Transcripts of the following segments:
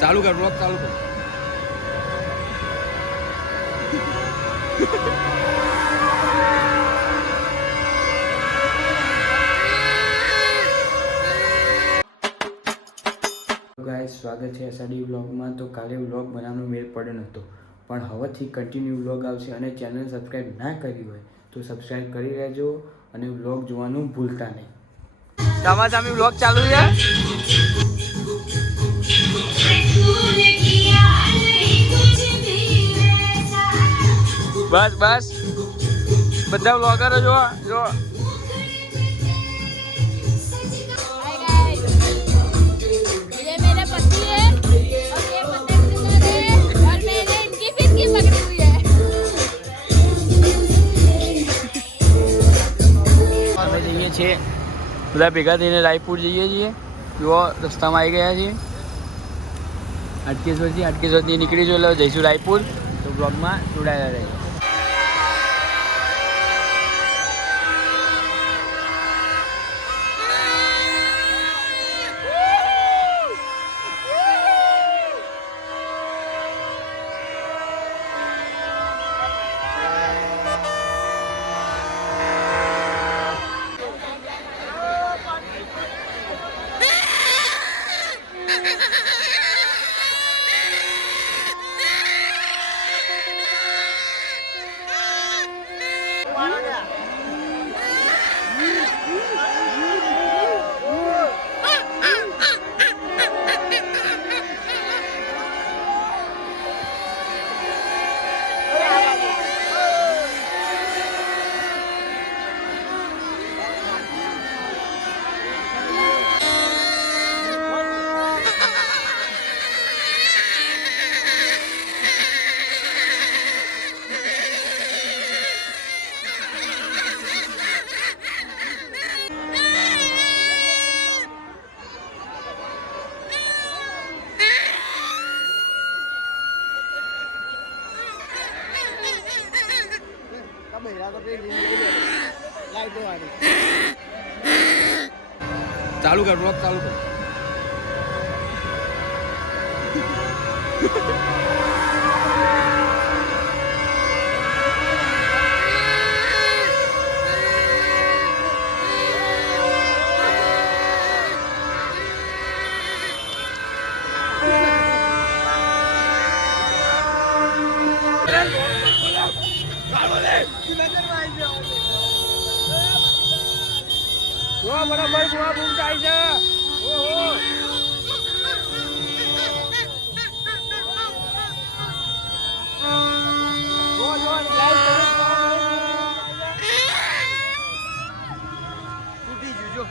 ચાલુ કર બ્લોગ ચાલુ કર. ગાઈસ સ્વાગત છે એસઆરડી વ્લોગમાં. તો કાલે વ્લોગ બનાવવાનો મેળ પડ્યો નહોતો, પણ હવેથી કન્ટિન્યુ વ્લોગ આવશે અને ચેનલ સબસ્ક્રાઈબ ના કરી હોય તો સબસ્ક્રાઈબ કરી લેજો અને વ્લોગ જોવાનું ભૂલતા નહીં. સામા સામે વ્લોગ ચાલુ છે. બસ બસ બધા વ્લોગરો જો જો. છે બધા ભેગા થઈને રાયપુર જઈએ છીએ. જો રસ્તામાં આવી ગયા છીએ. હાટકેશ્વરથી નીકળી જો એટલે જઈશું રાયપુર. તો બ્લોગમાં જોડાયેલા રહીએ. ચાલુ કર બ્લોગ ચાલુ કર. બરાબર બુआ બૂમ થાય છે. ઓહો જો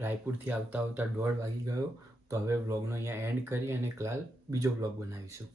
રાયપુરથી આવતા 1:30 વાગી ગયો. તો હવે વ્લોગનો અહીંયા એન્ડ કરી અને કાલ બીજો વ્લોગ બનાવીશું.